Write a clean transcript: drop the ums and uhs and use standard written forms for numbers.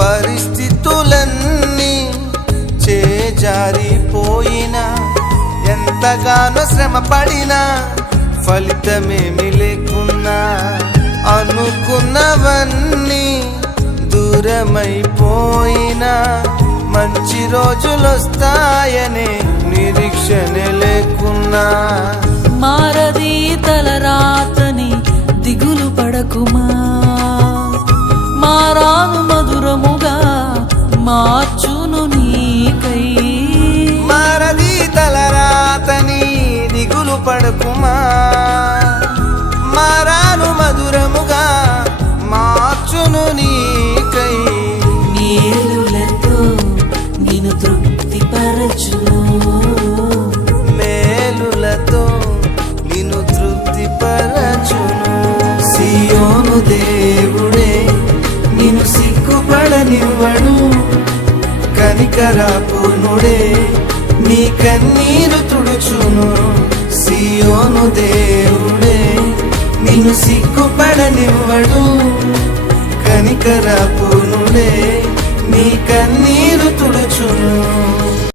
పరిస్థితులన్నీ చేజారిపోయినా, ఎంతగానో శ్రమ పడినా ఫలితమేమి లేకున్నా, అనుకున్నవన్నీ దూరమైపోయినా మంచి రోజులొస్తాయనే నిరీక్షణ లేకున్నా, మారది తలరాతని దిగులు పడకుమా, మారాను మధురముగా మార్చును నీకై. మారది తలరాతని దిగులు పడకుమా, మారాను మధురముగా మార్చును నీకై. మేలులతో నిన్ను తృప్తిపరచును, మేలులతో నిన్ను తృప్తిపరచును. సియోను దేవుడే నిన్ను సిగ్గుపడనివ్వడు, కనికరపూర్ణుడే నీ కన్నీరు తుడుచును. సియోను దేవుడే నిన్ను సిగ్గుపడనివ్వడు, కనికరపూర్ణుడే నీ కన్నీరు